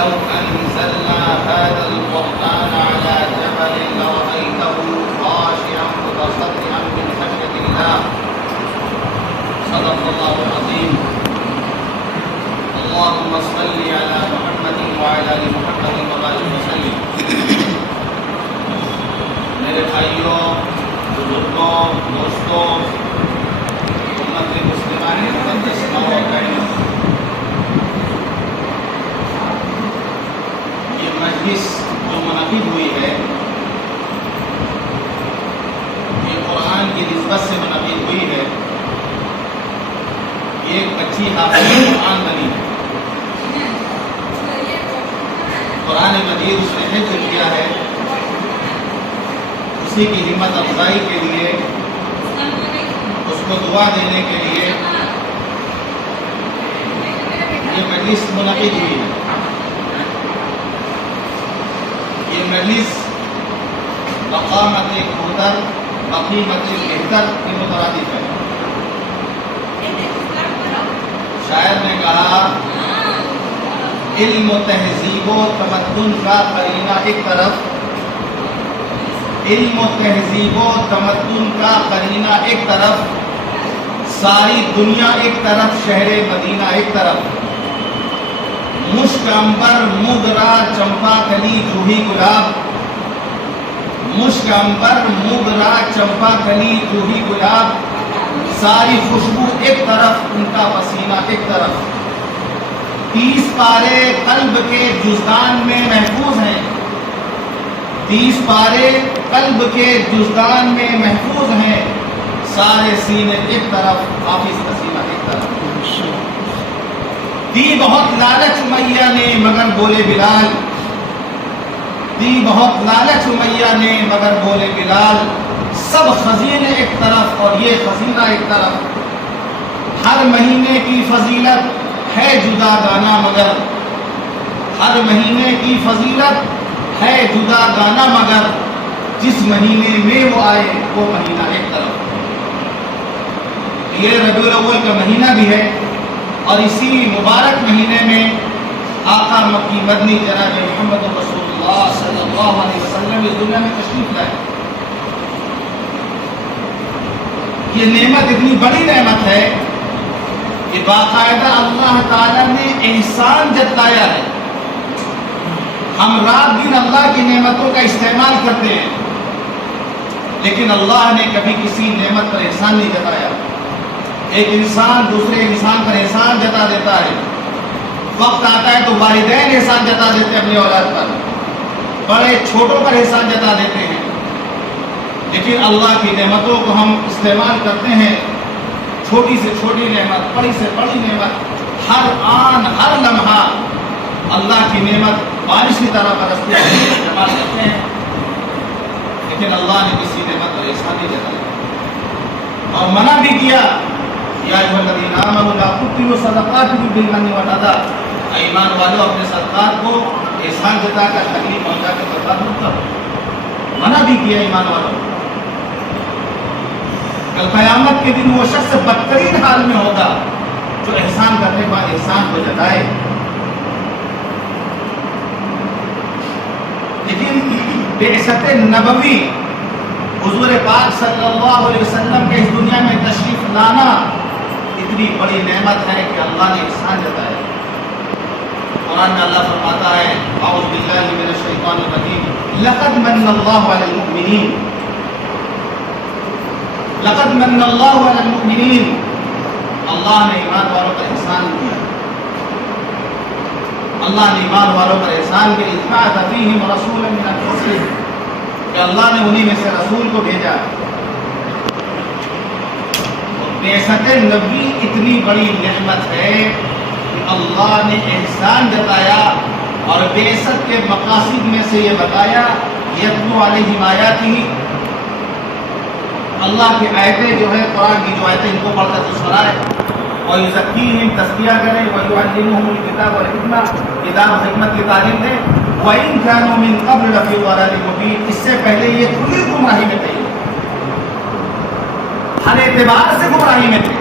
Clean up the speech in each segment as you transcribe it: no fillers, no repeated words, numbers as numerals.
لو أنزلنا هذا القرآن على جبل لرأيته خاشعا متصدعا من خشية الله. صدق الله العظيم. اللهم صل على محمد وعلى آل محمد وبارك وسلم. میرے بھائیوں، بزرگوں، دوستوں، امت مسلمہ کے مقدس موقعین، یہ مجلس جو منعقد ہوئی ہے یہ قرآن کی نسبت سے منعقد ہوئی ہے. یہ ایک بچی حافظ قرآن بنی ہے. قرآن مجید اس نے حفظ کیا ہے. اسی کی ہمت افزائی کے لیے، اس کو دعا دینے کے لیے یہ مجلس منعقد ہوئی ہے. یہ مجلس مقامت بہتر، مقیمت بہتر کی مترادف ہے. شاعر نے کہا علم و تہذیب و تمدن کا قرینہ ایک طرف، علم و تہذیب و تمدن کا قرینہ ایک طرف، ساری دنیا ایک طرف، شہر مدینہ ایک طرف. مشک عنبر موگرا چمپا کلی جوہی گلاب، مشک عنبر موگرا چمپا کلی جوہی گلاب، ساری خوشبو ایک طرف، ان کا پسینہ ایک طرف. 30 پارے قلب کے جزدان میں محفوظ ہیں، 30 پارے قلب کے جزدان میں محفوظ ہیں، سارے سینے ایک طرف، حافظ پسینہ ایک طرف. دی بہت لالچ امیہ نے مگر بولے بلال، دی بہت لالچ امیہ نے مگر بولے بلال، سب خزینے ایک طرف اور یہ خزینہ ایک طرف. ہر مہینے کی فضیلت ہے جدا گانا مگر، ہر مہینے کی فضیلت ہے جدا گانا مگر، جس مہینے میں وہ آئے وہ مہینہ ایک طرف. یہ ربیع الاول کا مہینہ بھی ہے اور اسی مبارک مہینے میں آقا مکی مدنی جناب محمد رسول اللہ صلی اللہ علیہ وسلم اس دنیا میں تشریف لائے. یہ نعمت اتنی بڑی نعمت ہے کہ باقاعدہ اللہ تعالیٰ نے احسان جتلایا ہے. ہم رات دن اللہ کی نعمتوں کا استعمال کرتے ہیں لیکن اللہ نے کبھی کسی نعمت پر احسان نہیں جتایا. ایک انسان دوسرے انسان پر احسان جتا دیتا ہے، وقت آتا ہے تو والدین احسان جتا دیتے ہیں اپنی اولاد پر، بڑے چھوٹوں پر احسان جتا دیتے ہیں. لیکن اللہ کی نعمتوں کو ہم استعمال کرتے ہیں، چھوٹی سے چھوٹی نعمت، بڑی سے بڑی نعمت، ہر آن ہر لمحہ اللہ کی نعمت بارش کی طرح برستی ہے استعمال کرتے ہیں. لیکن اللہ نے کسی نعمت پر احسان نہیں جتایا اور منع بھی کیا. یا ایھا الذین آمنوا لا تبطلوا صدقاتکم بالمن والأذى، ایمان والو اپنے صدقات کو احسان جتا کر تکلیف پہنچا کر برباد مت کرو. منع بھی کیا ایمان والوں. کل قیامت کے دن وہ شخص بدترین حال میں ہوگا جو احسان کرنے کے بعد احسان کو جتائے. لیکن بعثت نبوی، حضور پاک صلی اللہ علیہ وسلم کے اس دنیا میں تشریف لانا اتنی بڑی نعمت ہے کہ اللہ نے احسان جتایا. قرآن میں اللہ فرماتا ہے اعوذ باللہ من الشیطان الرجیم لقد من اللہ علی المؤمنین، لقد من اللہ علی المؤمنین، اللہ نے ایمان والوں پر احسان کیا. اللہ نے ایمان والوں پر احسان کیا. اذ بعث فیہم رسولا من انفسہم، کہ اللہ نے انہی میں سے رسول کو بھیجا. بعثت نبی اتنی بڑی نعمت ہے کہ اللہ نے احسان جتایا اور بعثت کے مقاصد میں سے یہ بتایا یتلو علیہم آیاتہ، اللہ کی آیتیں جو ہے قرآن کی جو آیتیں ان کو پڑھ کر سنائے، وَيُزَكِّيهِمْ تزکیہ کرے، وَيُعَلِّمُهُمُ الْكِتَابَ وَالْحِکمَةَ، کتاب و حکمت کی تعلیم دے. وَإِنْ كَانُوا مِنْ قَبْلُ لَفِي ضَلَالٍ مُبِينٍ، اس سے پہلے یہ کھلی گمراہی میں تھے، ہر اعتبار سے گمراہی میں تھے.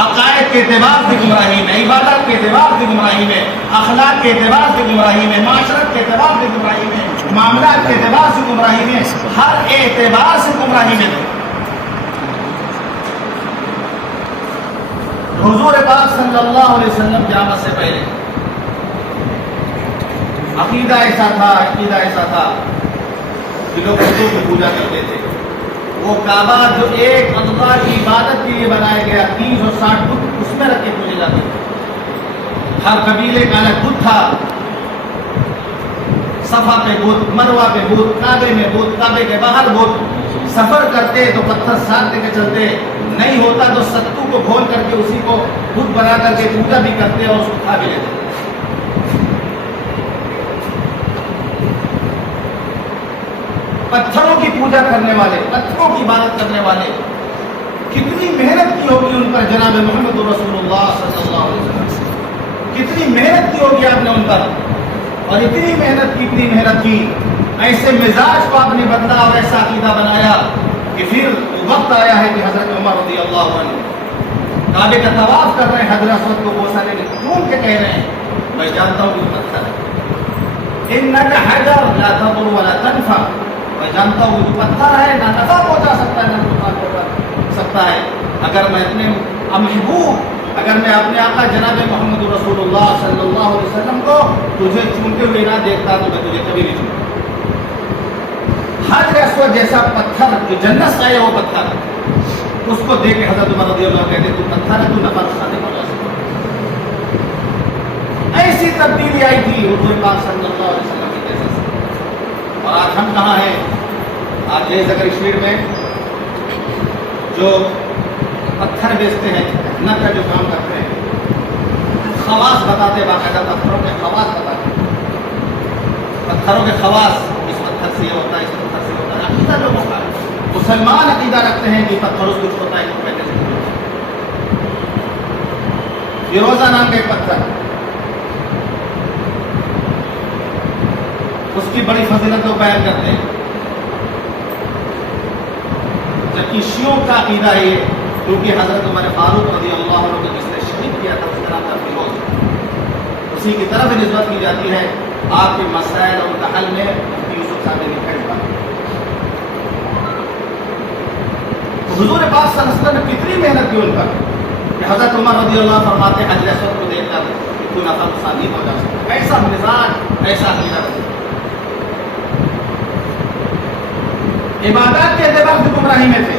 عقائد کے اعتبار سے گمراہی میں، عبادت کے اعتبار سے گمراہی میں، اخلاق کے اعتبار سے گمراہی میں، معاشرت کے اعتبار سے گمراہی میں، معاملات کے اعتبار سے گمراہی میں، ہر اعتبار سے گمراہی میں تھے۔ حضور پاک صلی اللہ علیہ وسلم کی آمد سے پہلے عقیدہ ایسا تھا کہ لوگ بتوں کی پوجا کرتے تھے۔ وہ کعبہ جو ایک اللہ کی عبادت کے لیے بنایا گیا 360 بت اس میں رکھ کے پوجے جاتے تھے۔ ہر قبیلے کا الگ بت تھا، صفا پہ بت، مروہ پہ بت، کعبے میں بت، کعبے کے باہر بت۔ سفر کرتے تو پتھر ساتھ لے کے چلتے، نہیں ہوتا تو ستو کو کھول کر کے اسی کو بت بنا کر کے پوجا بھی کرتے اور اس کو کھا بھی لیتے۔ پتھروں کی پوجا کرنے والے، پتھروں کی عبادت کرنے والے، کتنی محنت کی ہوگی ان پر جناب محمد رسول اللہ صلی اللہ علیہ وسلم، کتنی محنت کی ہوگی آپ نے ان پر، اور اتنی محنت کی، ایسے مزاج کو آپ نے بدلا اور ایسا عقیدہ بنایا کہ پھر وقت آیا ہے کہ حضرت عمر رضی اللہ عنہ کعبے کا طواف کر رہے ہیں، حضرت اسود کو بوسہ دے کے چوم کے کہہ رہے ہیں میں جانتا ہوں کہ پتھر ہے، انک حجر لا تضر ولا تنفع، میں جانتا ہوں کہ پتھر ہے، نہ نفع پہنچا سکتا ہے نہ نقصان پہنچا سکتا ہے، اگر میں اپنے محبوب، اگر میں اپنے آقا جناب محمد رسول اللہ صلی اللہ علیہ وسلم کو تجھے چومتے ہوئے نہ دیکھتا تو میں تجھے کبھی نہیں چومتا۔ حجر اسود جیسا پتھر جو جنت سے آیا وہ پتھر، اس کو دیکھ کے حضرت عمر رضی اللہ عنہ کہتے تو پتھر ہے، تو نفع نقصان نہیں پہنچا سکتا۔ ایسی تبدیلی آئی تھی حضور پاک صلی اللہ علیہ وسلم کی جیسے سے۔ اور آج ہم کہاں ہیں؟ آج یہ زگر اسٹریٹ میں جو پتھر بیچتے ہیں، نٹ کا جو کام کرتے ہیں، خواص بتاتے، باقاعدہ پتھروں کے خواص بتاتے، پتھروں کے خواص، اس پتھر سے یہ ہوتا ہے، اس پتھر سے ہوتا ہے۔ عقیدہ جو ہوتا ہے، مسلمان عقیدہ رکھتے ہیں کہ پتھروں سے کچھ ہوتا ہے، کچھ پہلے سے کچھ ہوتا ہے۔ فیروزہ نام کا ایک پتھر، اس کی بڑی فضیلت کو بیان کرتے ہیں، جبکہ شیعوں کا عقیدہ ہے یہ، کیونکہ حضرت عمر فاروق رضی اللہ عنہ کو جس نے شہید کیا تھا اس کا نام تھا فیروز، اسی کی طرف نسبت کی جاتی ہے۔ آپ کے مسائل اور ان کا حل میں یوسف صاحب نے کھڑا، حضور پاک صلی اللہ علیہ وسلم نے کتنی محنت کی ان پر کہ حضرت عمر رضی اللہ عنہ فرماتے ہیں حجر اسود کو دیکھ کر کوئی نفع نقصان نہیں پہنچا سکتا۔ ایسا مزاج، ایسا عقیدہ رکھتے، عبادات کے اعتبار سے گمراہی میں تھے۔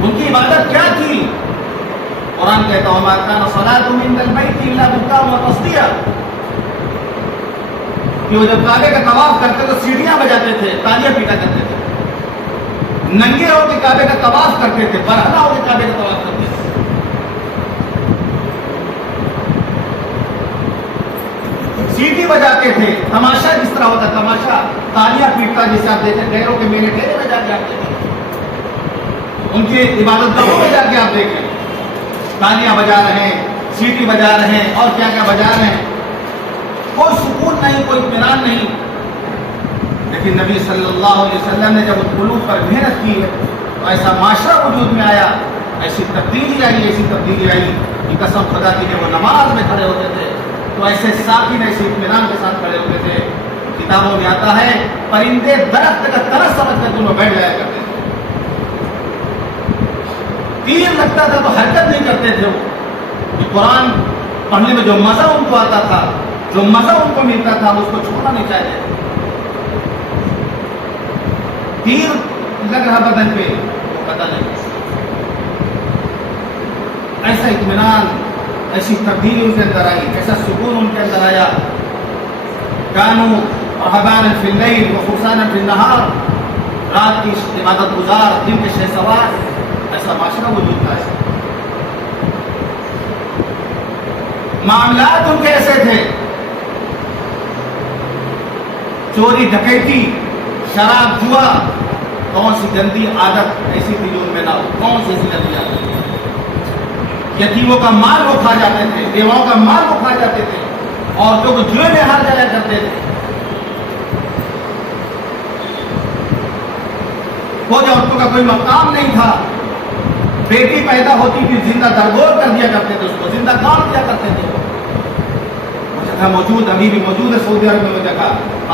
ان کی عبادت کیا تھی؟ قرآن کہتا ہے وَمَا كَانَ صَلَاتُهُمْ عِندَ الْبَيْتِ إِلَّا بُكَاءً وَتَصْدِيًا، کہ وہ جب کعبے کا طواف کرتے تو سیڑھیاں بجاتے تھے، تالیاں پیٹا کرتے تھے، ننگے ہو کے کعبے کا طواف کرتے تھے، برہنہ ہو کے کعبے کا طواف کرتے تھے، سیٹی بجاتے تھے، تماشا جس طرح ہوتا تماشا، تالیاں پیٹتا جسے آپ دیکھیں، ڈیروں کے میلے ڈیرے میں جا کے آپ دیکھیں، ان کی عبادت گاہوں میں جا کے آپ دیکھیں، تالیاں بجا رہے ہیں، سیٹی بجا رہے ہیں، اور کیا کیا بجا رہے ہیں، کوئی سکون نہیں، کوئی اطمینان نہیں۔ لیکن نبی صلی اللہ علیہ وسلم نے جب ان قلوب پر محنت کی تو ایسا معاشرہ وجود میں آیا، ایسی تبدیلی آئی کہ قسم خدا کی جب وہ نماز میں کھڑے ہوتے تھے تو ایسے ساکن، ایسے اطمینان کے ساتھ کھڑے ہوتے تھے، کتابوں میں آتا ہے پرندے درخت کا ترس سمجھ کر دونوں بیٹھ جایا کرتے تھے، تیر لگتا تھا تو حرکت نہیں کرتے تھے، وہ قرآن پڑھنے میں جو مزہ ان کو آتا تھا، جو مزہ ان کو ملتا تھا، اس کو چھوڑنا نہیں چاہتے تھے۔ تیر لگ رہا بدن پہ وہ پتہ نہیں، ایسا اطمینان، ایسی تبدیلی ان کے اندر آئی، ایسا سکون ان کے اندر آیا۔ کانوا رہبانا فی اللیل وفرسانا فی النہار، رات کی عبادت گزار، دن کے شہ سوار، ایسا معاشرہ وجود تھا۔ معاملات ان کے ایسے تھے، چوری ڈکیتی، شراب جوا، کون سی گندی عادت ایسی تھی جو ان میں نہ ہو، کون سی ایسی گندی عادت؟ یتیموں کا مال وہ کھا جاتے تھے، بیواؤں کا مال وہ کھا جاتے تھے، عورتوں کو جوئے میں ہار جایا کرتے تھے، فوج عورتوں کا کوئی مقام نہیں تھا، بیٹی پیدا ہوتی تھی زندہ درگور کر دیا کرتے تھے، اس کو زندہ گاڑ دیا کرتے تھے. وہ جگہ موجود، ابھی بھی موجود ہے سعودی عرب میں. وہ جگہ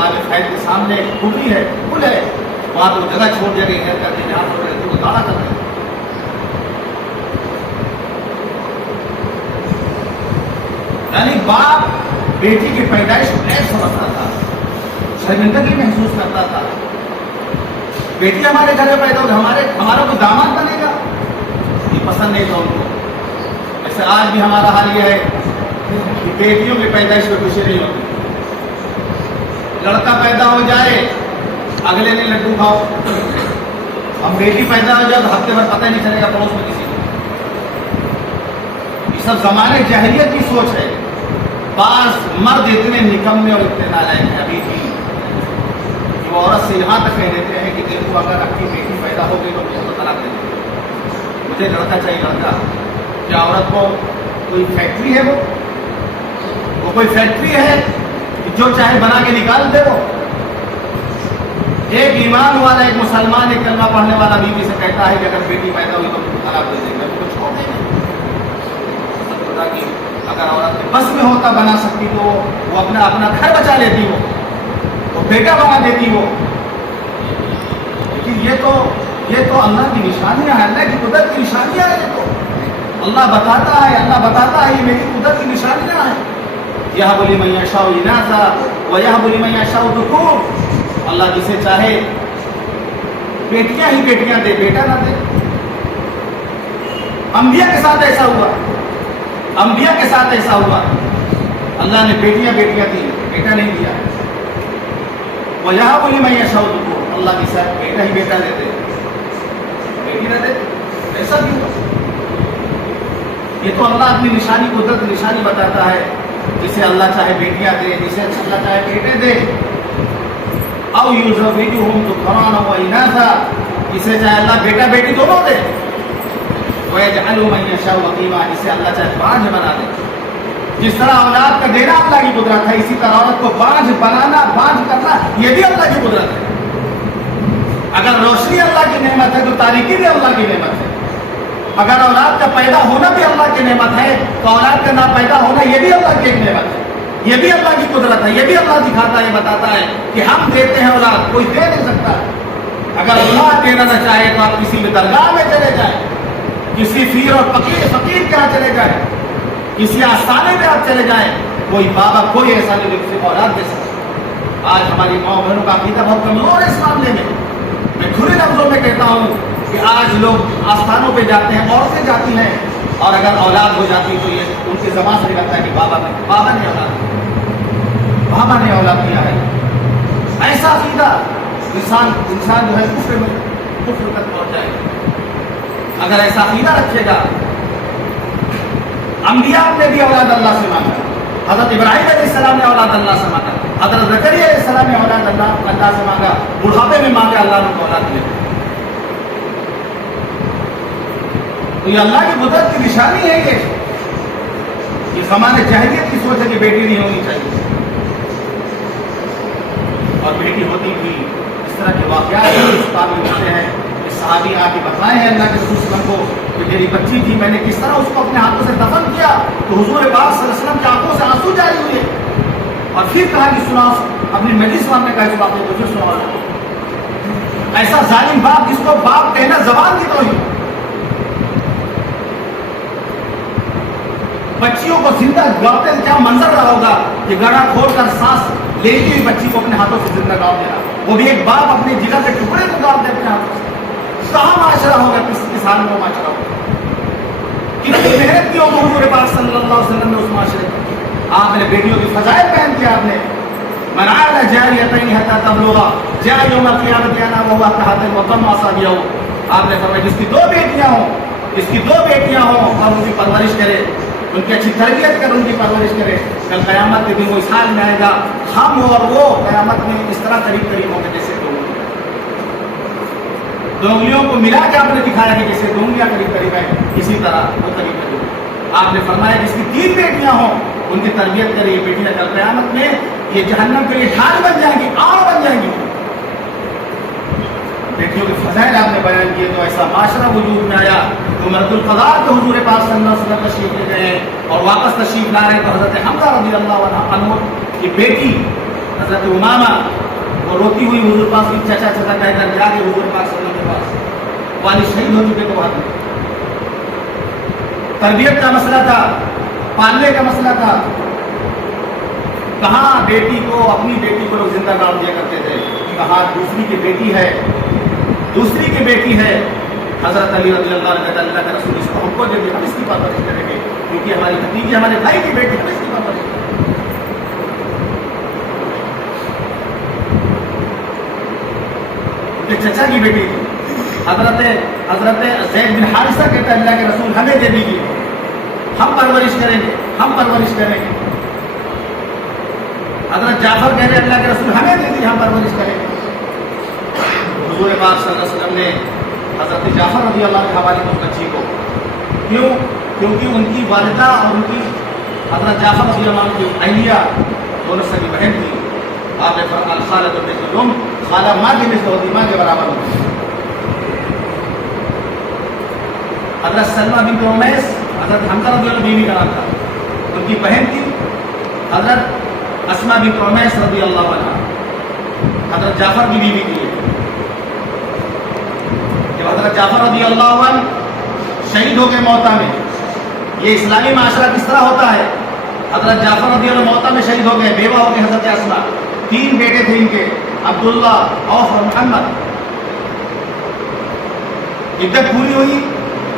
آج خیر کے سامنے ایک کھلی ہے، پل ہے، وہاں تو جگہ چھوڑ دیا گئی ہے کر کے جہاں چھوڑ رہے تھے وہ گاڑا کر رہے تھے. یعنی باپ بیٹی کی پیدائش نہیں سمجھتا تھا، شرمندگی محسوس کرتا تھا. بیٹی ہمارے گھر میں پیدا ہوگی، ہمارا کوئی داماد بنے گا، یہ پسند نہیں تھا ان کو. ایسے آج بھی ہمارا حال یہ ہے کہ بیٹیوں کی پیدائش میں خوشی نہیں ہوتی. لڑکا پیدا ہو جائے اگلے نے لڈو کھاؤ، اب بیٹی پیدا ہو جائے تو ہفتے بھر پتہ نہیں چلے گا پڑوس میں کسی کو. یہ سب زمانے جاہلیت کی سوچ ہے. بعض مرد اتنے نکمے اور اتنے نالائق ہیں ابھی بھی، وہ عورت سے یہاں تک کہہ دیتے ہیں کہ دیکھو اگر آپ کی بیٹی پیدا ہو گئی تو مجھے تو طلاق دے دیں، مجھے لڑکا چاہیے لڑکا. کیا عورت کو کوئی فیکٹری ہے؟ وہ کوئی فیکٹری ہے جو چاہے بنا کے نکال دے؟ وہ ایک ایمان والا، ایک مسلمان، ایک کلمہ پڑھنے والا بیوی سے کہتا ہے کہ اگر بیٹی پیدا ہوئی تو طلاق دے دیں گے، تو کچھ چھوڑ دیں گے. اگر عورت کے بس میں ہوتا بنا سکتی تو وہ اپنا گھر بچا لیتی، وہ بیٹا بنا دیتی. وہ لیکن یہ تو اللہ کی نشانیاں ہیں، اللہ کی قدرت کی نشانیاں ہیں. یہ تو اللہ بتاتا ہے یہ میری قدرت کی نشانیاں ہیں. یہب لمن یشاء اناثا ویہب لمن یشاء الذکور. اللہ جسے چاہے بیٹیاں ہی بیٹیاں دے، بیٹا نہ دے. انبیاء کے ساتھ ایسا ہوا، انبیاء کے ساتھ ایسا ہوا. اللہ نے بیٹیاں دی، بیٹا نہیں دیا. وَيَهَبُ لِمَن يَشَاءُ الذُّكُورَ. اللہ کے ساتھ بیٹا ہی بیٹا دیتے، بیٹی نہ دے. ایسا کیوں؟ یہ تو اللہ اپنی نشانی، قدرت نشانی بتاتا ہے. جسے اللہ چاہے بیٹیاں دے، جسے اللہ چاہے بیٹے دے. أَوْ يُزَوِّجُهُمْ ذُكْرَانًا وَإِنَاثًا. جسے چاہے اللہ بیٹا بیٹی دونوں دے. وَيَجْعَلُ مَن يَشَاءُ عَقِيمًا. جسے اللہ چاہے بانجھ بنا دے. جس طرح اولاد کا دینا اللہ کی قدرت ہے، اسی طرح عورت کو بانجھ بنانا، بانجھ کرنا یہ بھی اللہ کی قدرت ہے. اگر روشنی اللہ کی نعمت ہے تو تاریکی بھی اللہ کی نعمت ہے. اگر اولاد کا پیدا ہونا بھی اللہ کی نعمت ہے تو اولاد کا نہ پیدا ہونا یہ بھی اللہ کی ایک نعمت ہے. یہ بھی اللہ کی قدرت ہے. یہ بھی اللہ دکھاتا ہے، یہ بتاتا ہے کہ ہم دیتے ہیں اولاد، کوئی دے نہیں سکتا. اگر اللہ دینا نہ چاہے تو آپ کسی بھی درگاہ میں چلے جائیں، کسی پیر اور فقیر کے یہاں چلے جائیں، کسی آستانے میں آپ چلے جائیں، کوئی بابا کوئی ایسا نہیں کسی کو اولاد دے سکتا. آج ہماری ماں بہنوں کا عقیدہ بہت کمزور ہے اس معاملے میں. میں کھلے لفظوں میں کہتا ہوں کہ آج لوگ آستانوں پہ جاتے ہیں، عورتیں جاتی ہیں، اور اگر اولاد ہو جاتی تو یہ ان کی زبان سے نکلتا ہے کہ بابا نے اولاد دیا ہے. ایسا عقیدہ انسان جو ہے کفر تک پہنچ جائے گا اگر ایسا عقیدہ رکھے گا. انبیاء نے بھی اولاد اللہ سے مانگا. حضرت ابراہیم علیہ السلام نے اولاد اللہ سے مانگا. حضرت زکریا علیہ السلام نے اولاد اللہ سے مانگا. بڑھاپے میں مانگا، اللہ نے اولاد دے. تو یہ اللہ کی قدرت کی نشانی ہے. یہ زمانے جاہلیت کی سوچ ہے کہ بیٹی نہیں ہونی چاہیے، اور بیٹی ہوتی بھی. اس طرح کے واقعات ہوتے ہیں. صحابی آ کے بتائے ہیں اللہ کے رسول صلی اللہ علیہ وسلم کو کہ میری بچی تھی، میں نے کس طرح اس کو اپنے ہاتھوں سے دفن کیا تو حضور پاک صلی اللہ علیہ وسلم کی آنکھوں سے آنسو جاری ہوئے. اور پھر کہا کہ سنا اپنی مجلس میں کہا اس واقعے کو پھر سنا. ایسا ظالم باپ جس کو باپ کہنا زبان کی توہین. بچیوں کو زندہ گاڑتے کیا منظر رہا ہوگا کہ گڑا کھول کر سانس لیتی ہوئی بچی کو اپنے ہاتھوں سے زندہ گاڑ دینا، وہ بھی ایک باپ اپنے جگر کے ٹکڑے کو گاڑ دے اپنے ہاتھوں سے. کہاں معاشرہ ہوگا؟ کس حال میں معاشرہ ہوگا؟ کتنی محنت کی ہوگی حضور پاک صلی اللہ علیہ وسلم نے اس معاشرے کو. آپ نے بیٹیوں کی فضائل بیان کیا. آپ نے من عاد جاریتین حتی تبلغا جاء یوم القیامت انا وهو تحت وضم اصابعه. آپ نے فرمایا جس کی دو بیٹیاں ہوں اور ان کی پرورش کرے، ان کی اچھی تربیت کر، ان کی پرورش کرے، کل قیامت کے دن وہ اس حال میں آئے گا ہم اور وہ قیامت میں اس طرح قریب ہوں گے جیسے دو انگلیوں کو ملا کے آپ نے دکھایا کہ جیسے دو انگلیاں قریب ہیں اسی طرح وہ قریب. آپ نے فرمایا جس کی 3 بیٹیاں ہوں ان کی تربیت کرے. یہ بیٹیاں کل قیامت میں یہ جہنم کے لیے ڈھال بن جائیں گی، آڑ بن جائیں گی. بیٹیوں کے فضائل آپ نے بیان کیے تو ایسا معاشرہ وجود میں آیا تو مرد القضاء تو حضور پاک صلی اللہ علیہ وسلم تشریف لے گئے اور واپس تشریف لا رہے تو حضرت حمزہ رضی اللہ عنہ کی بیٹی حضرت امامہ وہ روتی ہوئی حضور پاک کی چچا چچا کہہ کر جا کے حضور پاک صلی اللہ علیہ وسلم کے پاس، والد شہید ہو چکے تو وہاں تربیت کا مسئلہ تھا، پالنے کا مسئلہ تھا، کہاں بیٹی کو اپنی بیٹی کو لوگ زندہ ڈال دیا کرتے تھے، کہاں دوسری کی بیٹی ہے، دوسری کی بیٹی ہے، حضرت علی رضی اللہ عنہ اللہ کے رسول اس کو ہم کو دے دیں، ہم اس کی پرورش کریں گے کیونکہ ہماری بھتیجی ہمارے بھائی کی بیٹی، ہم اس کی پرورش کریں گے۔ چچا کی بیٹی حضرت زید بن حارثہ کہتا ہے اللہ کے رسول ہمیں دے دیجیے، ہم پرورش کریں گے، ہم پرورش کریں گے۔ حضرت جعفر کہہ رہے اللہ کے رسول ہمیں دے دیجیے، ہم پرورش کریں گے۔ حضور پاک صلی اللہ علیہ وسلم نے حضرت جعفر رضی اللہ عنہ کے حوالے کی بچی کو، کیوں؟ کیونکہ ان کی والدہ اور ان کی حضرت جعفر رضی اللہ عنہ کی اہلیہ دونوں سگی بہن تھی۔ آپ نے فرمایا الخالۃ بنت الام، خالہ ماں کی مثل ہوتی، ماں کے برابر ہوتی۔ حضرت سلمہ بنت امیس حضرت حمزہ رضی اللہ عنہ بیوی کا نام تھا، ان کی بہن تھی حضرت اسماء بنت امیس رضی اللہ عنہ، حضرت جعفر کی بیوی تھی۔ جب حضرت جعفر رضی اللہ عنہ شہید ہو گئے موتا میں، یہ اسلامی معاشرہ کس طرح ہوتا ہے؟ حضرت جعفر رضی اللہ عنہ موتا میں شہید ہو گئے، بیوہ ہو گئے حضرت اسماء، 3 بیٹے تھے ان کے، عبداللہ، عوف اور محمد۔ عدت پوری ہوئی،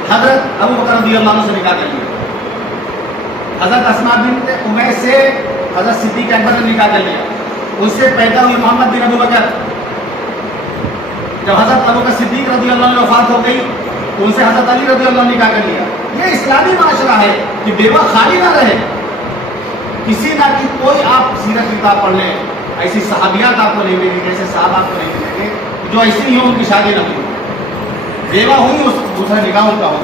حضرت ابو بکر رضی اللہ عنہ سے نکاح کر لیا، حضرت اسماء بنت امیس سے حضرت صدیق اکبر نے نکاح کر لیا، اس سے پیدا ہوئی محمد بن ابو بکر۔ جب حضرت ابو بکر صدیق رضی اللہ عنہ وفات ہو گئی تو ان سے حضرت علی رضی اللہ عنہ نے نکاح کر لیا۔ یہ اسلامی معاشرہ ہے کہ بیوہ خالی نہ رہے، کسی نہ کی کوئی آپ سیرت کتاب پڑھ لیں، ایسی صحابیات آپ کو نہیں ملیں گے، ایسے صحابہ آپ کو نہیں ملیں گے جو ایسی ہی ہوں، ان کی شادی نہ ہوئی، بیوہ ہوئی اس دوسرا نکاح ان کا ہو۔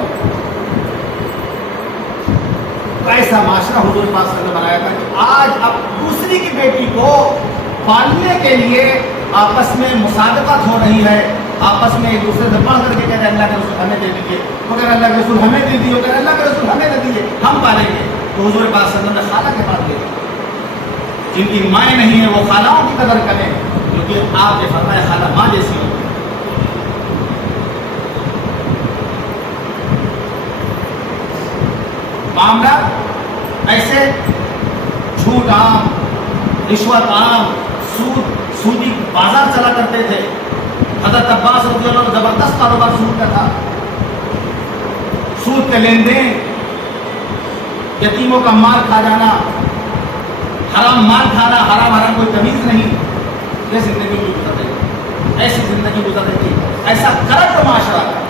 ایسا معاشرہ حضور پاک صلی اللہ علیہ وسلم بنایا تھا کہ آج اب دوسری کی بیٹی کو پالنے کے لیے آپس میں مسابقت ہو رہی ہے، آپس میں ایک دوسرے سے بڑھ کر کے کہہ رہے ہیں اللہ کے رسول ہمیں دے دیجیے، وہ کہہ رہے اللہ کے رسول ہمیں دے دیجیے، وہ کہہ رہے اللہ کے رسول ہمیں دے دیجیے، ہم پالیں گے۔ تو حضور پاک صلی اللہ علیہ وسلم نے خالہ کے پاس لے گئے، جن کی مائیں نہیں ہیں وہ خالہوں کی قدر کریں، کیونکہ آپ نے فرمایا خالہ ماں جیسی ہو۔ معاملہ ایسے جھوٹ عام، رشوت عام، سودی بازار چلا کرتے تھے۔ حضرت عباس رضی اللہ عنہ زبردست کاروبار سود کا تھا، سود کے لین دین، یتیموں کا مال کھا جانا، حرام مال کھانا، حرام کوئی تمیز نہیں، یہ زندگی میں گزر رہی، ایسی زندگی گزر رہی تھی، ایسا کرپٹ معاشرہ تھا۔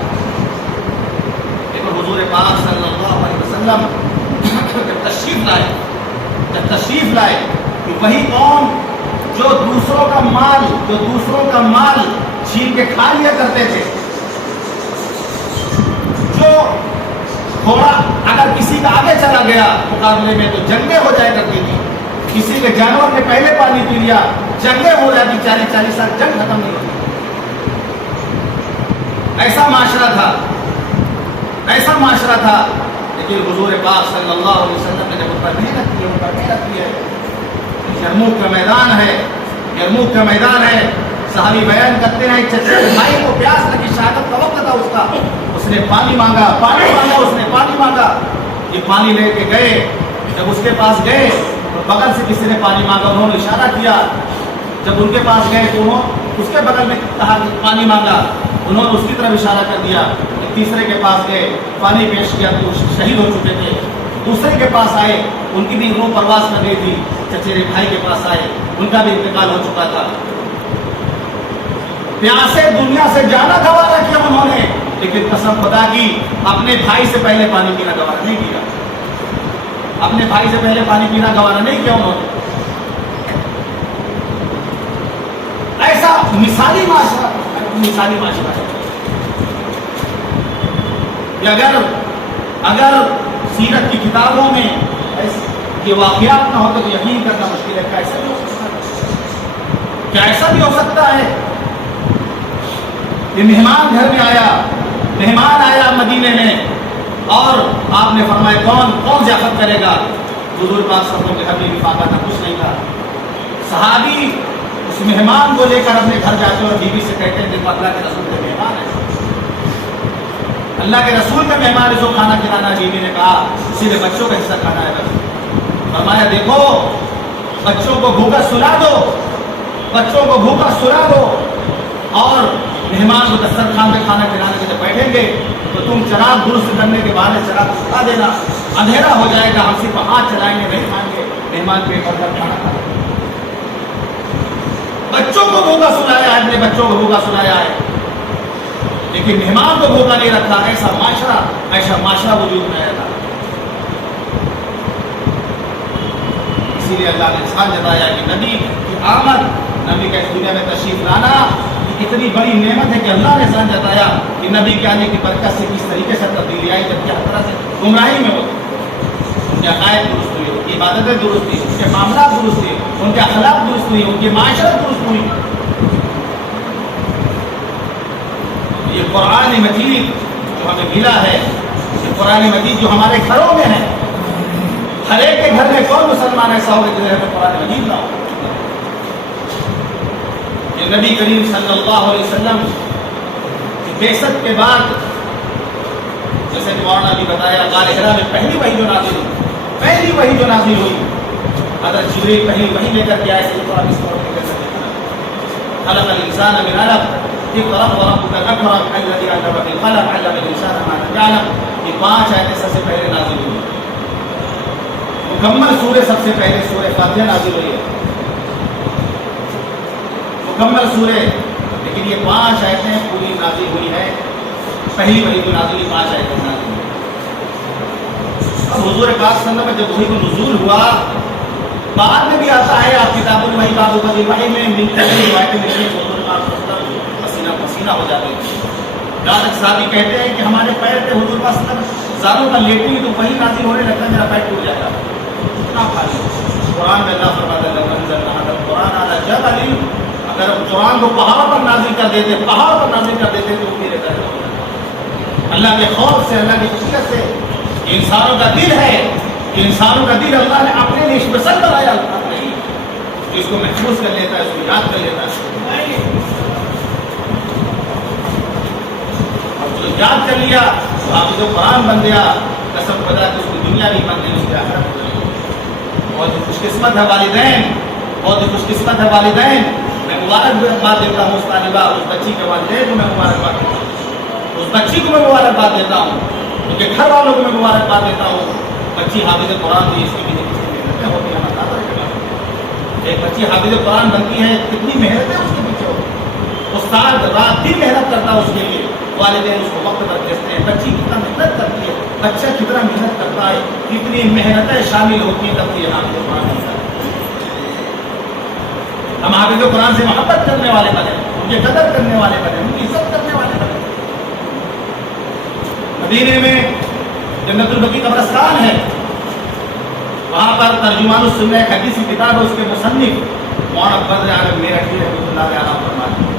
لیکن حضور پاک صلی اللہ علیہ وسلم جب تشریف لائے کہ وہی قوم جو دوسروں کا مال چھین کے کھا لیا کرتے تھے، جو تھوڑا اگر کسی کا آگے چلا گیا مقابلے میں تو جنگیں ہو جایا کرتی تھی، کسی کے جانور نے پہلے پانی پی لیا جنگیں ہو جاتی، 40 سال جنگ ختم نہیں ہوتی۔ ایسا معاشرہ تھا، لیکن حضور پاک صلی اللہ علیہ وسلم نے جب ان پر محنت کی ہے، یرموک کا میدان ہے، صحابی بیان کرتے ہیں چچے بھائی کو پیاس لگی، شہادت کا وقت تھا اس کا، اس نے پانی مانگا، یہ پانی لے کے گئے، جب اس کے پاس گئے تو بغل سے کسی نے پانی مانگا، انہوں نے اشارہ کیا، جب ان کے پاس گئے تو انہوں اس کے بغل میں کہا پانی مانگا، انہوں نے اس کی طرف اشارہ کر دیا، تیسرے کے پاس گئے، پانی پیش کیا تو شہید ہو چکے تھے، دوسرے کے پاس آئے، ان کی بھی روح پرواز کر گئی تھی، چچیرے بھائی کے پاس آئے، ان کا بھی انتقال ہو چکا تھا، پیاسے دنیا سے جانا گوارا کیا انہوں نے، لیکن قسم خدا کی اپنے بھائی سے پہلے پانی پینا گوارا نہیں کیا، اپنے بھائی سے پہلے پانی پینا گوارا نہیں کیا انہوں نے۔ ایسا مثالی معاشرہ ہے کہ اگر سیرت کی کتابوں میں یہ واقعات نہ ہو تو یقین کرنا مشکل ہے، کیا ایسا بھی ہو سکتا ہے کہ مہمان گھر میں آیا، مہمان آیا مدینے میں، اور آپ نے فرمایا کون ضیافت کرے گا؟ حضور پاک صلی اللہ علیہ وسلم کے گھر میں لفافہ تھا، کچھ نہیں تھا۔ صحابی اس مہمان کو لے کر اپنے گھر جاتے اور بیوی سے کہتے ہیں دیکھو اللہ کے رسول کے مہمان ہے، اللہ کے رسول کا مہمان ہے، جو کھانا کھلانا۔ بیوی نے کہا سیدھے بچوں کا حصہ کھانا ہے بس۔ فرمایا دیکھو بچوں کو بھوکا سلا دو، بچوں کو بھوکا سلا دو، اور مہمان کو دسترخوان پہ کھانا کھلانے کے جب بیٹھیں گے تو تم چراغ درست کرنے کے بعد چراغ اٹھا دینا، اندھیرا ہو جائے گا، ہم صرف ہاتھ چلائیں گے نہیں کھائیں گے، مہمان پیٹ بھر کر کھانا کھائیں گے۔ بچوں کو بھوکا سلایا ہے، اپنے بچوں کو بھوکا سلایا ہے، لیکن مہمان کو بھوکا نہیں رکھا۔ ایسا معاشرہ وجود میں آیا تھا۔ اسی لیے اللہ نے احسان جتایا کہ نبی کی آمد، نبی کا اس دنیا میں تشریف لانا اتنی بڑی نعمت ہے کہ اللہ نے احسان جتایا کہ نبی کے آنے کی برکت سے کس طریقے سے تبدیلی آئی، جبکہ ہر طرح سے گمراہی میں ہوتے، ان کے عقائد درست ہوئے، ان کی عبادتیں درست ہوئی، ان کے معاملات درست ہوئے، ان کے اخلاق درست ہوئی، ان کی معاشرت درست ہوئی۔ یہ قرآن مجید جو ہمیں ملا ہے، یہ قرآن مجید جو ہمارے گھروں میں ہے، ہر ایک کے گھر میں کون مسلمان ایسا ہوگا جس نے قرآن مجید نہ ہو؟ یہ نبی کریم صلی اللہ علیہ وسلم کی بعثت کے بعد، جیسے کہ مولانا بھی بتایا، غار حرا میں پہلی وحی جو نازل ہوئی، حضرت جبریل پہلی وحی لے کر کے آئے تھے، قرآن اس طور پہ کیسے دیکھنا، خلق الانسان من علق، اقرأ وربک الاکرم الذی علم بالقلم علم الانسان ما لم یعلم۔ یہ 5 آیتیں سب سے پہلے نازل ہوئی، مکمل سورہ سب سے پہلے سورہ فاتحہ نازل ہوئی ہے، مکمل سورہ، لیکن یہ 5 آیتیں پوری نازل ہوئی ہے، پہلی وحی جو نازل ہوئی 5 آیتیں نازل ہوئی۔ اب حضور پاک صلی اللہ علیہ وسلم جب وحی کو نزول ہوا، بعد میں بھی آتا ہے آپ کتاب الوحی باب الوحی میں ملتے ہیں روایتیں ملتی ہیں، حضور پاک صلی اللہ علیہ وسلم پسینہ پسینہ ہو جاتے ہیں۔ جہاں تک صحابی کہتے ہیں کہ ہمارے پیر پہ حضور پاک صلی اللہ علیہ وسلم زانوں پر لیٹی ہوئی تو وحی نازل ہونے لگتا ہے، میرا پیر ٹوٹ جاتا ہے، اتنا بھاری۔ قرآن میں اللہ فرماتا ہے لقد انزلنا هذا القرآن على جبل، اگر قرآن کو پہاڑ پر نازل کر دیتے تو وہ میرے در اللہ کے خوف سے، اللہ کی خشیت سے۔ یہ انسانوں کا دل ہے، یہ انسانوں کا دل اللہ نے اپنے لیے اسپیشل بنایا، اللہ نہیں جو اس کو محفوظ کر لیتا ہے، اس کو یاد کر لیتا ہے، اور جو یاد کر لیا تو آپ جو قرآن بن گیا، قسم خدا کہ اس کی دنیا بھی بن گئی، اس کی آخرت بن گئی۔ بہت ہی خوش قسمت ہے والدین، بہت ہی خوش قسمت ہے والدین۔ میں مبارکباد دیتا ہوں اس طالبہ، اس بچی کے والدین کو میں مبارکباد دیتا ہوں، اس بچی کو میں مبارکباد دیتا ہوں، ان کے گھر والوں کو میں مبارکباد دیتا ہوں۔ بچی حافظ قرآن دی، اس کی بھی کتنی محنتیں ہوتی ہیں، ہمارا ایک بچی حافظ قرآن بنتی ہے، کتنی محنتیں اس کے پیچھے ہوتی ہیں، استاد رات دن محنت کرتا ہے اس کے لیے، والدین اس کو وقت پر بھیجتے ہیں، بچی کتنا محنت کرتی ہے، بچہ کتنا محنت کرتا ہے، کتنی محنتیں شامل ہوتی ہیں، تب یہ حافظ قرآن بنتا ہے۔ ہم حافظ قرآن سے محبت کرنے والے بنے، ان کی قدر کرنے والے بنے، ان کی عزت کرنے والے بنے۔ مدینے میں جنت البقیع قبرستان ہے، وہاں پر ترجمان السنہ ایک حدیث کی کتاب ہے، اس کے مصنف مولانا بدر عالم میرٹھی رحمۃ اللہ علیہ فرماتے ہیں،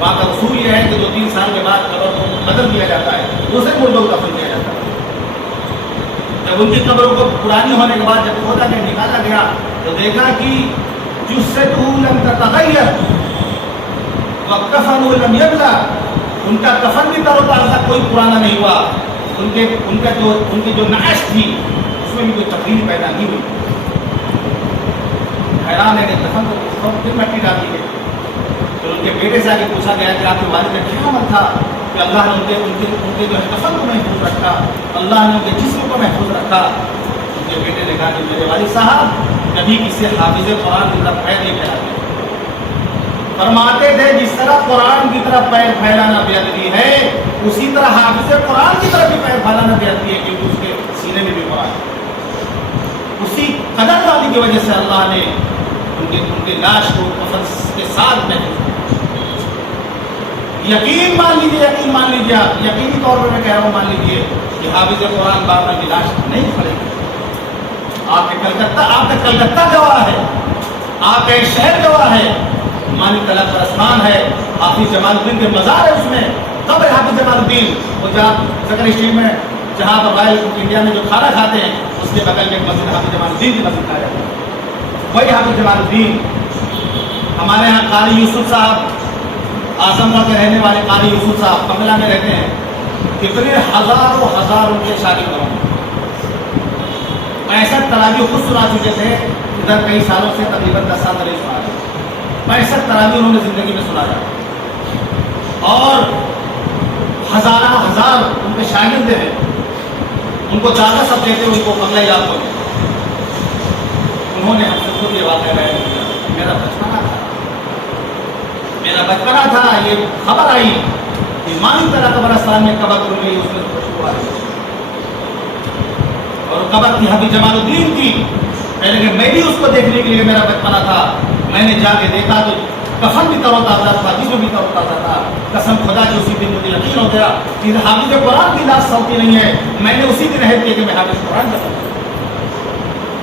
وہاں کا اصول یہ ہے کہ 2-3 سال کے بعد قبر کو بدل دیا جاتا ہے، دوسرے مردوں کو دفن کیا جاتا ہے۔ جب ان کی قبروں کو پرانی ہونے کے بعد جب کھودا کے نکالا گیا تو دیکھا کہ جثته لم تتغیر وکفنه لم یبلا، ان کا کفن بھی تر و تازہ کوئی پرانا نہیں ہوا، ان کی جو نعش تھی اس میں بھی کوئی تبدیلی پیدا نہیں ہوئی۔ حیران ہے کہ کفن کو پھر مٹی ڈال دی گئی۔ پھر ان کے بیٹے سے آگے پوچھا گیا کہ آپ کے والد کا کیا عمل تھا کہ اللہ نے ان کے جو ہے کفن کو محفوظ رکھا، اللہ نے ان کے جسم کو محفوظ رکھا۔ ان کے بیٹے نے کہا کہ میرے والد صاحب کبھی کسی حافظ قرآن کی طرف پیر نہیں پھیلاتے، فرماتے تھے جس طرح قرآن کی طرف پیر پھیلانا بے ادبی ہے، اسی طرح حافظ قرآن کی طرف بھی پیر پھیلانا بے ادبی ہے، کیونکہ اس کے سینے میں بھی قرآن ہے۔ اسی قدر والی کی وجہ سے اللہ نے ان کے لاش کو کفن کے ساتھ میں یقین مان لیجیے یقینی طور پر میں کہہ رہا ہوں، مان لیجیے کہ حافظ قرآن باپ کی لاش نہیں کھڑے گی۔ آپ کا کلکتہ گواہ ہے، آپ کا ایک شہر گواہ ہے، مانی طلب پرستان ہے، حافظ جمال الدین کے مزار ہے اس میں، قبر حافظ جمال الدین، وہ جہاں سیکنڈ اسٹریٹ میں جہاں پر رائل انڈیا میں جو کھانا کھاتے ہیں اس کے بغل میں ایک مسجد حافظ جمال الدین کی مسجد ہے، وہی حافظ جمال الدین۔ ہمارے یہاں قاری یوسف صاحب، اعظم گڑھ کے رہنے والے قاری یوسف صاحب بنگلہ میں رہتے ہیں، کتنے ہزاروں ان کے شاگرد ہوں، 65 تراویح خود سنا چکے تھے، ادھر کئی سالوں سے تقریباً 10 سال نہیں سنا ہے، 65 تراویح انہوں نے زندگی میں سنایا، اور ہزار ان کے شاگرد ہیں، ان کو زیادہ سب دیتے ان کو بنگلہ یاد ہو۔ انہوں نے ہم سے خود یہ واقعہ بیان کیا، میرا بچپنا تھا، یہ خبر آئی کہ مانی طرح قبرستان میں قبر کھل گئی، اس میں خوشبو آ رہی، اور قبر کی حافظ جمال الدین کی، پہلے کہ میں بھی اس کو دیکھنے کے لیے میرا بچپنا تھا، میں نے جا کے دیکھا تو کفن بھی تر و تازہ تھا، جسم بھی تر و تازہ تھا، قسم خدا کی اسی دن مجھے یقین ہو گیا کہ حافظ قرآن کی لاش سوتی نہیں ہے، میں نے اسی دن عہد کیا کہ میں حافظ قرآن بنا،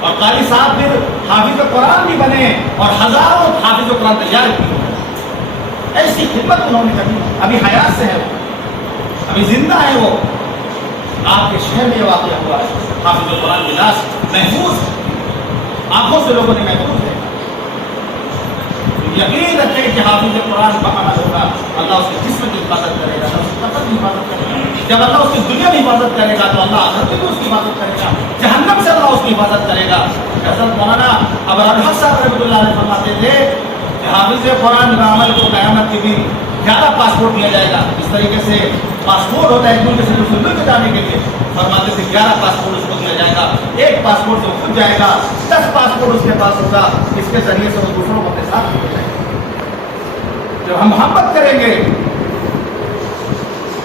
اور قاری صاحب پھر حافظ قرآن بھی بنے اور ہزاروں حافظ قرآن تیار کیے، ایسی خدمت انہوں نے کری، ابھی حیات سے ہے وہ، ابھی زندہ ہے وہ، آپ کے شہر میں یہ واقعہ ہوا ہے، حافظ قرآن کی لاش محفوظ آنکھوں سے لوگوں نے محفوظ ہے، یقین رکھیں کہ حافظ قرآن بہانا ہوگا، اللہ اس کے جسم کی حفاظت کرے گا، اللہ اس کی قبر کی حفاظت کرے گا، جب اللہ اس کی دنیا کی حفاظت کرے گا تو اللہ آخرت میں بھی اس کی حفاظت کرے گا، جہنم سے اللہ اس کی حفاظت کرے گا۔ حضرت مولانا ابرار الحق صاحب رحمۃ اللہ علیہ فرماتے تھے کہ حافظ قرآن کا عمل کو قیامت کے دن 11 پاسپورٹ دیا جائے گا، اس طریقے سے پاسپورٹ ہوتا ہے ایک ملک سے دوسرے ملک جانے کے لیے، فرماتے تھے 11 پاسپورٹ اس کو دیا جائے گا، ایک پاسپورٹ سے وہ خود جائے گا، 10 پاسپورٹ اس کے پاس ہوگا، اس کے ذریعے سے وہ دوسروں کو اپنے ساتھ لے جائے گا۔ جب ہم محبت کریں گے،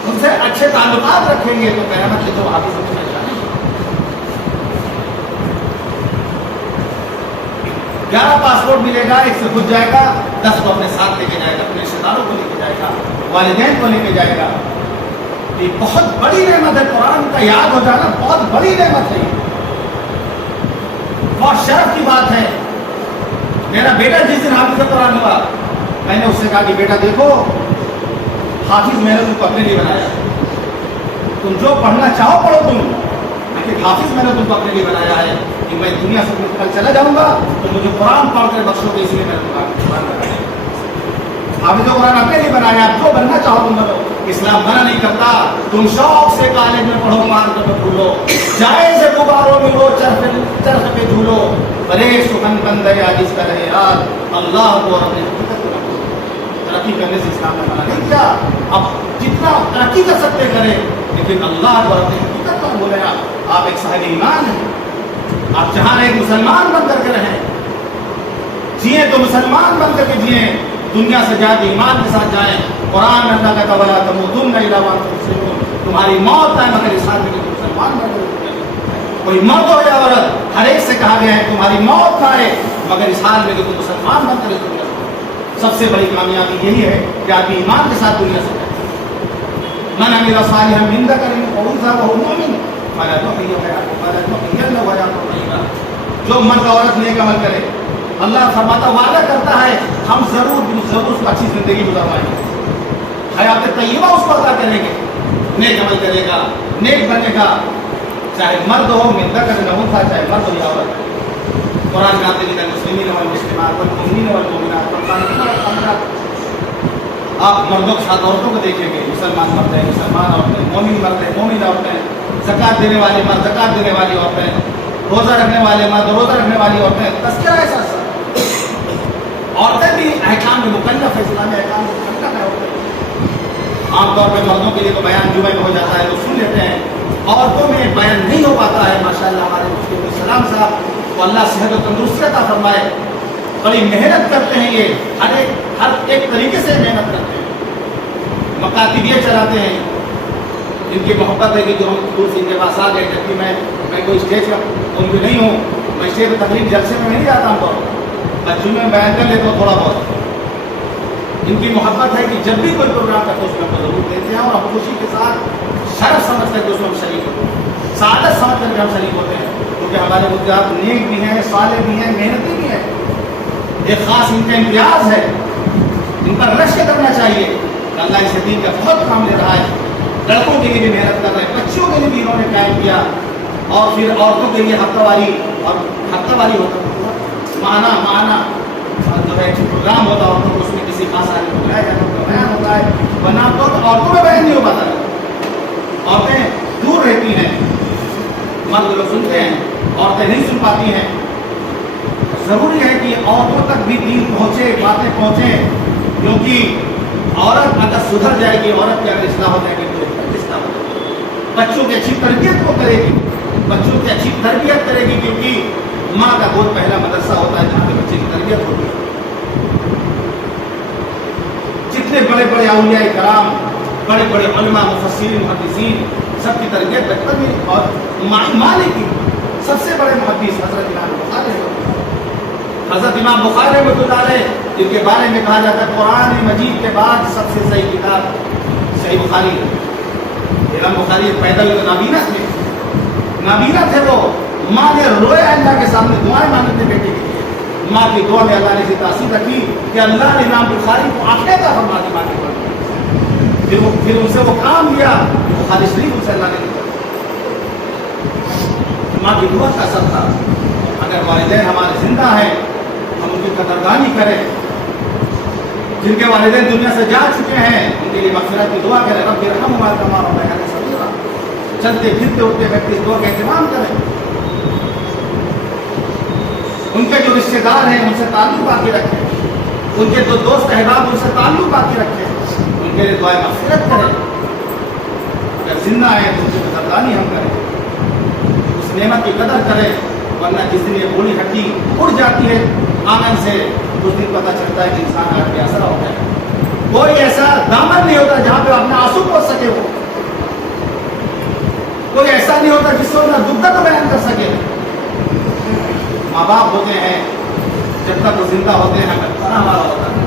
ان سے اچھے تعلقات رکھیں گے تو قیامت کے جو حافظ ہونے جائیں گے، 11 پاسپورٹ ملے گا، ایک سے خود جائے گا، 10 کو اپنے ساتھ لے کے جائے گا، اپنے رشتے داروں کو لے کے جائے گا، والدین کو لے کے جائے گا۔ یہ بہت بڑی نعمت ہے، قرآن کا یاد ہو جانا بہت بڑی نعمت ہے، بہت شرف کی بات ہے۔ میرا بیٹا جس دن حافظ قرآن ہوا، میں نے اس سے کہا کہ بیٹا دیکھو، حافظ میں نے تم کو اپنے لیے بنایا، تم جو پڑھنا چاہو پڑھو تم، لیکن حافظ میں نے تم کو اپنے لیے بنایا ہے کہ میں دنیا سے کل چلا جاؤں گا تو مجھے قرآن پڑھ کر بخشو گے، اس لیے میں نے قرآن بنایا۔ حافظ قرآن اپنے لیے بنایا، جو بننا چاہو تم بنو، اسلام منع نہیں کرتا، تم شوق سے کالج میں پڑھو، مارکیٹ میں پھولو، جائز غباروں میں وہ چرخ پہ جھولو، بڑے سخن بندے عاجز کا رہے یار، اللہ کو اپنے ترقی کرنے سے اسلام نے منع نہیں کیا، اب جتنا ترقی کر سکتے کریں، لیکن اللہ کو اپنی حقیقت پر بولے آپ ایک صاحب ایمان ہیں، آپ جہاں ایک مسلمان بن کر کے رہیں، جئیں تو مسلمان بن کر کے جئیں، دنیا سے جاتے ایمان کے ساتھ جائیں۔ قرآن میں اللہ کہتا ولا تموتن الا وانتم مسلمون، تمہاری موت ہے مگر اس حال میں کہ تم مسلمان بن کر کے، کوئی مرد ہو یا عورت، ہر ایک سے کہا گیا ہے تمہاری موت نہ آئے مگر اس حال میں کہ تم مسلمان بن کر دنیا۔ سب سے بڑی کامیابی یہی ہے کہ آپ ایمان کے ساتھ دنیا سے جائیں۔ من عمل صالحا من ذکر او انثى وهو مؤمن فلنحيينه حياة طيبة، جو مرد عورت نیک عمل کرے، اللہ فرماتا وعدہ کرتا ہے ہم ضرور اس کو اچھی زندگی گزاروائیں گے، حیات طیبہ اس کو عطا کریں گے، نیک عمل کرے گا، نیک بنے گا، چاہے مرد ہو من ذکر او انثى، چاہے مرد ہو یا عورت۔ قرآن میں آتے ہیں المسلمین والمسلمات والمؤمنین والمؤمنات والقانتین والقانتات، آپ مردوں کے ساتھ عورتوں کو دیکھیں گے، مسلمان مرد ہیں، مسلمان عورتیں، مومن مرد ہیں، مومن عورتیں، زکات دینے والے مرد، زکات دینے والی عورتیں، روزہ رکھنے والے مرد، روزہ رکھنے والی عورتیں، تذکرہ ہے سر۔ عورتیں بھی احکام میں مکلف ہے، اسلامی احکام میں مکلف ہے عورتیں۔ عام طور پہ مردوں کے لیے تو بیان جمعہ میں ہو جاتا ہے، وہ سن لیتے ہیں، عورتوں میں بیان نہیں ہو پاتا ہے۔ ماشاءاللہ ہمارے مفتی عبدالسلام صاحب کو اللہ صحت و تندرستی عطا فرمائے، بڑی محنت کرتے ہیں، یہ ہر ایک طریقے سے محنت کرتے ہیں، مکاتبیہ چلاتے ہیں، جن کی محبت ہے کہ جو ہم دور سے ان کے پاس آ گئے، جبکہ میں کوئی اسٹیج کا ان بھی نہیں ہوں، میں اسٹیج پہ تقریب جلسے میں نہیں جاتا ہوں، میں جمعے میں بیان کر لیتا ہوں تھوڑا بہت۔ ان کی محبت ہے کہ جب بھی کوئی پروگرام کرتے اس میں ہم ضرور دیتے ہیں، اور ہم خوشی کے ساتھ شرف سمجھ کر کے اس میں ہم شریک ہوتے ہیں، سعادت سمجھ کر کے ہم شریک ہوتے ہیں، کیونکہ ہمارے مدعات نیک بھی ہیں، صالح بھی ہیں، محنتی بھی ہیں، ایک خاص ان کا امتیاز ہے ان پر رشک کرنا چاہیے. اللہ اس دین کا بہت کام لے رہا ہے. لڑکوں کے لیے بھی محنت کر رہے ہیں, بچیوں کے لیے بھی انہوں نے قائم کیا, اور پھر عورتوں کے لیے ہفتہ واری, اور ہفتہ واری ہوتا ماہانہ جو ہے پروگرام ہوتا عورتوں کو, اس میں کسی خاص آدمی کو بلایا جاتا ہے, بیان ہوتا ہے, ورنہ تو عورتوں میں بیان نہیں ہو پاتا. عورتیں دور رہتی ہیں, مرد لوگ سنتے ہیں, عورتیں نہیں سن پاتی ہیں. ضروری ہے کہ عورتوں تک بھی دین پہنچے, باتیں پہنچیں, کیونکہ عورت اگر سدھر جائے گی, عورت کی اگر اصلاح ہو جائے گی تو اصلاح ہو جائے گی. بچوں کی اچھی تربیت وہ کرے گی, بچوں کی اچھی تربیت کرے گی, کیونکہ ماں کا گود پہلا مدرسہ ہوتا ہے جہاں پہ بچے کی تربیت ہوتی ہے. جتنے بڑے بڑے اولیاء کرام, بڑے بڑے علماء, مفسرین, محدثین, سب کی تربیت بچپن میں, اور ماں نے کی. سب سے بڑے محدث حضرت امام بخاری, حضرت امام بخاری رحمۃ اللہ علیہ, جن کے بارے میں کہا جاتا ہے قرآن مجید کے بعد سب سے صحیح کتاب صحیح بخاری ہے. امام بخاری پیدل نابینا تھے, نابینا تھے وہ. ماں نے رویا اللہ کے سامنے, دعائیں مانگنے بیٹے کے لیے. ماں کی دعا میں اللہ نے ایسی تاثیر رکھی کہ اللہ نے امام بخاری کو آنکھیں کا فرما دی ماں کے پاس. پھر ان سے وہ کام لیا, بخاری شریف ان سے اللہ نے دیا. ماں کی دعا کا اثر تھا. اگر والدین ہمارے زندہ ہیں, ہم ان کی قدردانی کریں. جن کے والدین دنیا سے جا چکے ہیں, ان کے لیے مغفرت کی دعا کریں. رب ارحمہما کما ربیانی صغیرا. چلتے پھرتے اٹھتے بیٹھتے اس دعا کا اہتمام کریں. ان کے جو رشتے دار ہیں ان سے تعلق باقی رکھیں. ان کے جو دوست احباب ان سے تعلق باقی رکھیں. ان کے لیے دعائیں مغفرت کریں. اگر زندہ ہے تو ان کی قدردانی ہم کریں, اس نعمت کی قدر کریں. ورنہ جس دن یہ بولی ہڈی اڑ جاتی ہے آنگن سے, اس دن پتہ چلتا ہے کہ انسان آج بے اثر ہو گیا. کوئی ایسا دامن نہیں ہوتا جہاں پہ اپنا آنسو پہنچ سکے. وہ کوئی ایسا نہیں ہوتا جس سے اپنا دکھ درد بیان کر سکے. ماں باپ ہوتے ہیں, جب تک وہ زندہ ہوتے ہیں بچپنا ہمارا ہوتا ہے.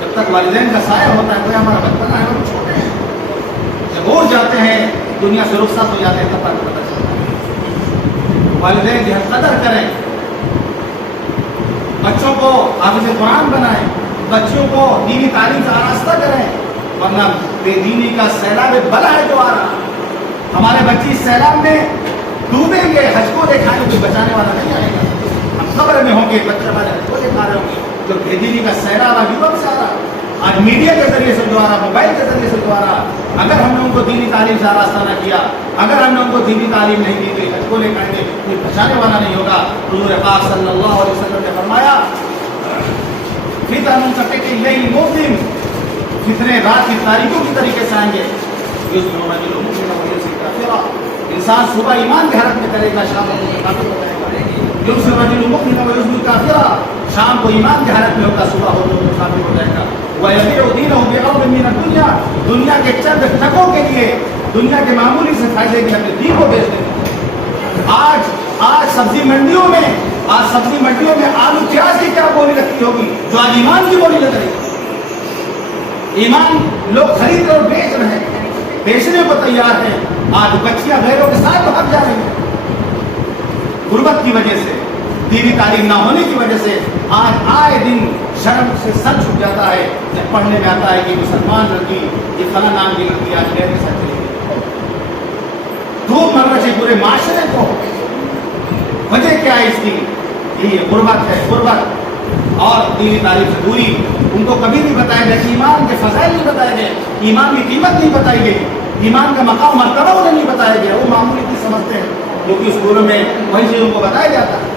جب تک والدین کا سایہ ہوتا ہے کوئی ہمارا بچپنا ہے, ہم چھوٹے ہیں. جب اڑ جاتے ہیں, دنیا سے رخصت ہو جاتے ہیں, تب تک پتہ چلتا ہے. والدین کی قدر کریں, بچوں کو حافظ قرآن بنائیں, بچوں کو دینی تعلیم سے آراستہ کریں. ورنہ بے دینی کا سیلاب بلا ہے جو آ رہا. ہمارے بچے اس سیلاب میں ڈوبیں گے, حج کو دکھائیں گے, بچانے والا نہیں آئے گا. ہم خبر میں ہوں گے بچے ہمارے حج کو دکھا رہے ہوں گے. جو بے دینی کا سیلاب آج یورپ سے آ رہا, آج میڈیا کے ذریعے سے جو آ رہا, موبائل کے ذریعے سے جو آ رہا, اگر ہم نے ان کو دینی تعلیم سے آراستہ نہ کیا, اگر ہم نے ان کو دینی تعلیم نہیں دی تو حج کو لے کر کے کوئی بچانے والا نہیں ہوگا. حضور پاک صلی اللہ علیہ وسلم نے فرمایا فتن کٹل اللیل مظلم, فتنے رات کی تاریکیوں کی طریقے سے آئیں گے. انسان صبح ایمان کی حالت میں کرے گا, شام کو کافر ہو جائے گا. شام کو ایمان کی حالت میں ہوگا, صبح ہو تو کافر ہو جائے گا. وَيَبِيعُ دِينَهُ بِعَرْضٍ مِّنَ الدُّنْيَا, دنیا کے چند ٹکوں کے لیے, دنیا کے معمولی سے فائدے کے اپنے دین کو بیچ دیں. آج سبزی منڈیوں میں آلو پیاز کی کیا بولی لگتی ہوگی جو آج ایمان کی بولی لگ رہی ہے. ایمان لوگ خرید کر بیچ رہے ہیں, بیچنے کو تیار ہیں. آج بچیاں غیروں کے ساتھ بھاگ جا رہی ہیں غربت کی وجہ سے, دینی تعلیم نہ ہونے کی وجہ سے. آج آئے دن شرم سے سر چھپ جاتا ہے جب پڑھنے میں آتا ہے کہ مسلمان لڑکی, یہ فلاں نام کی لڑکی آج غیر کے ساتھ چلی گئی. دھوم مر رہے پورے معاشرے کو. وجہ کیا ہے اس کی؟ یہ غربت ہے, غربت اور دینی تعلیم سے دوری. ان کو کبھی نہیں بتایا گیا, ایمان کے فضائل نہیں بتائے گئے, ایمان کی قیمت نہیں بتائی گئی, ایمان کا مقام مرتبہ انہیں نہیں بتایا گیا. وہ معمولی چیز سمجھتے ہیں, کیونکہ اسکولوں میں وہی چیز ان کو بتایا جاتا ہے.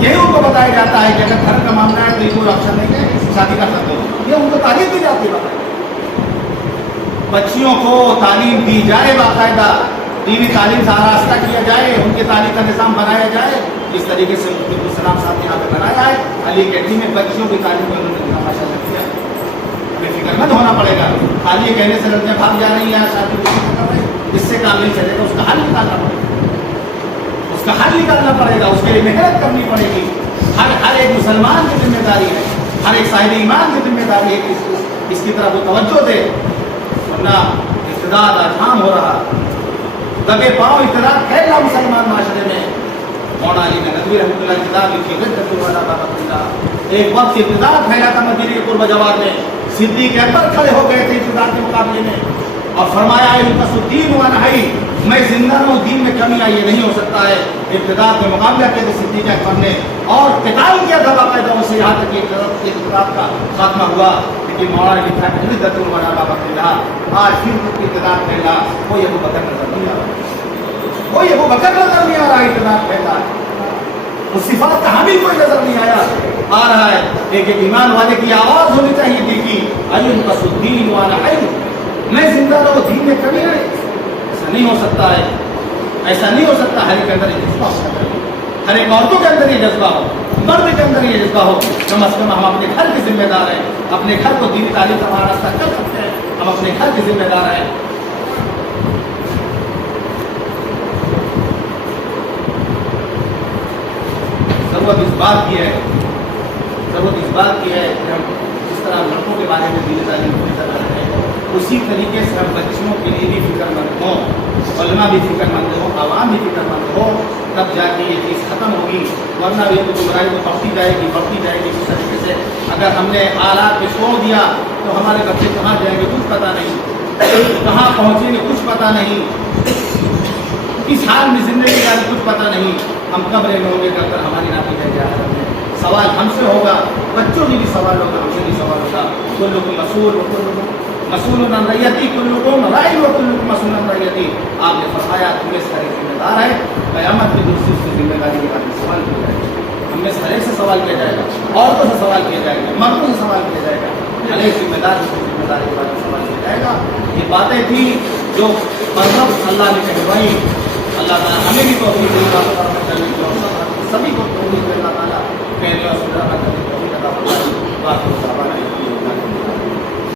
یہی ان کو بتایا جاتا ہے کہ اگر گھر کا معاملہ ہے تو یہ کوئی آپشن نہیں ہے, شادی کر سکتے ہو. یہ ان کو تعلیم دی جاتی ہے. بچیوں کو تعلیم دی جائے, باقاعدہ دینی تعلیم سے آراستہ کیا جائے, ان کی تعلیم کا نظام بنایا جائے. اس طریقے سے عبدالسلام صاحب نے یہاں پہ بنایا ہے. علی اکیڈمی میں بچیوں کی تعلیم کا انہوں نے ماشاء اللہ کیا. ہمیں فکر مند ہونا پڑے گا. خالی یہ کہنے سے لڑکیاں بھاگ جا رہی ہیں, شادی کر رہے ہیں, اس سے کام نہیں چلے گا. اس کا حل نکالنا پڑے گا, اس کا حل نکالنا پڑے گا. اس کے لیے محنت کرنی پڑے گی. ہر ایک مسلمان کی ذمہ داری ہے, ہر ایک صاحب ایمان کی ذمہ داری ہے کہ اس کی طرف وہ توجہ دے. ورنہ ارتداد آج عام ہو رہا, دبے پاؤں ارتداد پھیل رہا مسلمان معاشرے میں. مولانا علی ندوی رحمۃ اللہ کتاب لکھی ہے. ایک وقت ارتداد پھیلا تھا مدینے کے قرب جوار میں, صدیق اکبر کھڑے ہو گئے تھے ابتداء کے مقابلے میں اور فرمایا الدین و نہی، میں زندہ رہوں، دین میں کمی آئی، یہ نہیں ہو سکتا ہے۔ ابتداء کے مقابلہ کے تھے صدیق اکبر نے اور قتال کیا تھا باقاعدہ سے، یہاں تک کہ ابتداء کا خاتمہ ہوا۔ لیکن مولانا لکھا ہے عزت المولانا بابا اللہ، آج پھر ابتداء پھیلا، کوئی ابو بکر نظر نہیں آ رہا، کوئی ابو بکر نظر نہیں آ رہا، ابتداء پھیلا اس صفات کا حامی کوئی نظر نہیں آ رہا ہے۔ ایک ایمان والے کی آواز ہونی چاہیے دل کی، الدین والا میں زندہ رہو، دین میں کمی ہے، ایسا نہیں ہو سکتا ہے، ایسا نہیں ہو سکتا۔ ہر ایک کے اندر یہ جذبہ ہونا چاہیے، ہر ایک عورتوں کے اندر یہ جذبہ ہو، مرد کے اندر یہ جذبہ ہو، کم از کم ہم اپنے گھر کے ذمہ دار ہیں، اپنے گھر کو دینی تعلیم کا ہمارا راستہ کر سکتے ہیں، ہم اپنے گھر کے ذمہ دار ہیں۔ ضرورت اس بات کی ہے کہ ہم جس طرح لڑکوں کے بارے میں دینی تعلیم کی فکر مند ہیں، اسی طریقے سے ہم بچوں کے لیے بھی فکر مند ہوں، علماء بھی فکر مند ہوں، عوام بھی فکر مند ہو، تب جا کے یہ چیز ختم ہوگی۔ ورنہ بھی گمراہی تو بڑھتی جائے گی اس طریقے سے۔ اگر ہم نے آلات پہ چھوڑ دیا تو ہمارے بچے کہاں جائیں گے کچھ پتہ نہیں، کہاں پہنچیں گے کچھ پتہ نہیں، کس حال میں زندگی کا کچھ پتہ نہیں، ہم کب رہے ہوں گے کب تک ہماری ناپی رہ جائے۔ سوال ہم سے ہوگا، بچوں کی بھی سوال ہوگا، ہم سے بھی سوال ہوگا۔ کلکم مسئول مسئول عن رعیتی، کلکم راع و کلکم مسئول عن رعیتی۔ آپ نے فرمایا تم میں سے ہر ایک ذمہ دار ہے، قیامت کے دن سے اس کی ذمہ داری کے بارے میں سوال کیا جائے گا۔ ہم میں سے ہر ایک سے سوال کیا جائے گا، عورتوں سے سوال کیا جائے گا، مردوں سے سوال کیا جائے گا، ہر ایک ذمہ دار اس کی ذمہ داری کے بارے میں سوال کیا جائے گا۔ یہ باتیں تھیں جو مذہب اللہ نے کہلوائی، اللہ تعالیٰ ہمیں بھی توفیق